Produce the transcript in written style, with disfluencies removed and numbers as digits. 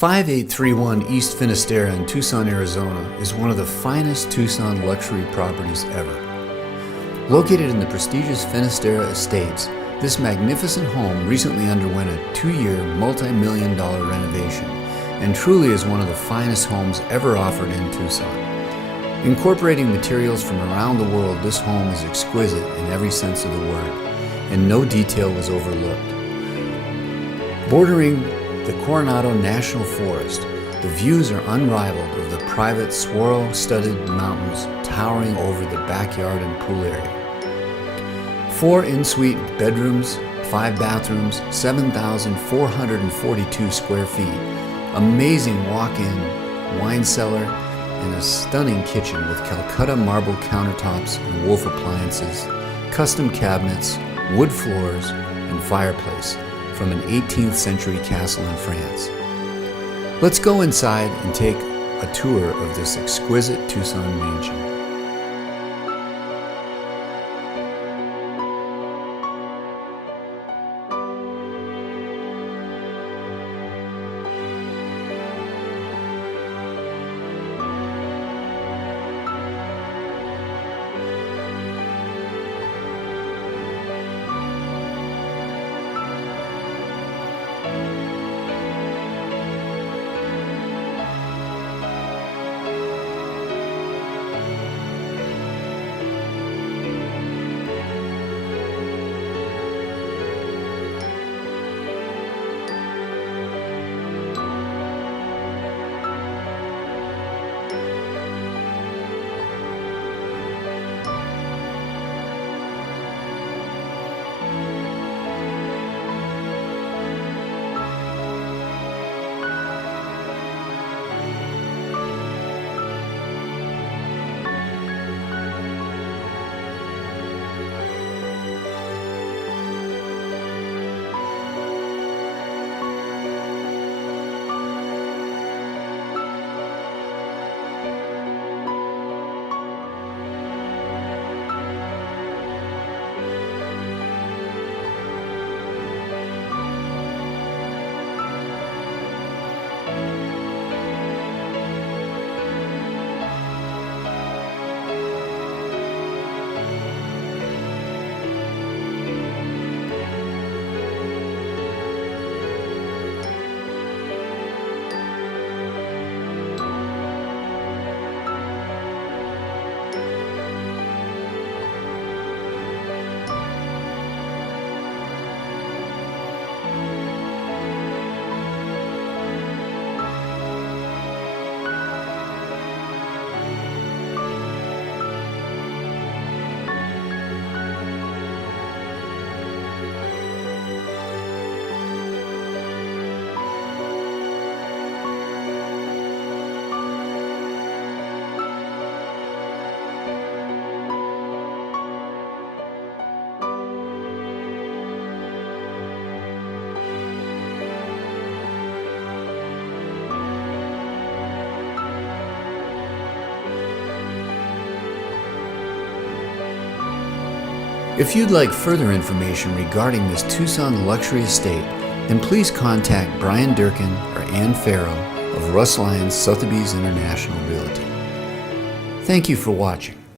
5831 East Finisterra in Tucson, Arizona is one of the finest Tucson luxury properties ever. Located in the prestigious Finisterra Estates, this magnificent home recently underwent a 2-year, multi-million-dollar renovation and truly is one of the finest homes ever offered in Tucson. Incorporating materials from around the world, this home is exquisite in every sense of the word, and no detail was overlooked. Bordering the Coronado National Forest, the views are unrivaled of the private saguaro-studded mountains towering over the backyard and pool area. 4 en-suite bedrooms, 5 bathrooms, 7,442 square feet, amazing walk-in wine cellar, and a stunning kitchen with Calcutta marble countertops and Wolf appliances, custom cabinets, wood floors, and fireplace from an 18th century castle in France. Let's go inside and take a tour of this exquisite Tucson mansion. If you'd like further information regarding this Tucson luxury estate, then please contact Bryan Durkin or Ferro of Russ, Lyon, Sothebys International Realty. Thank you for watching.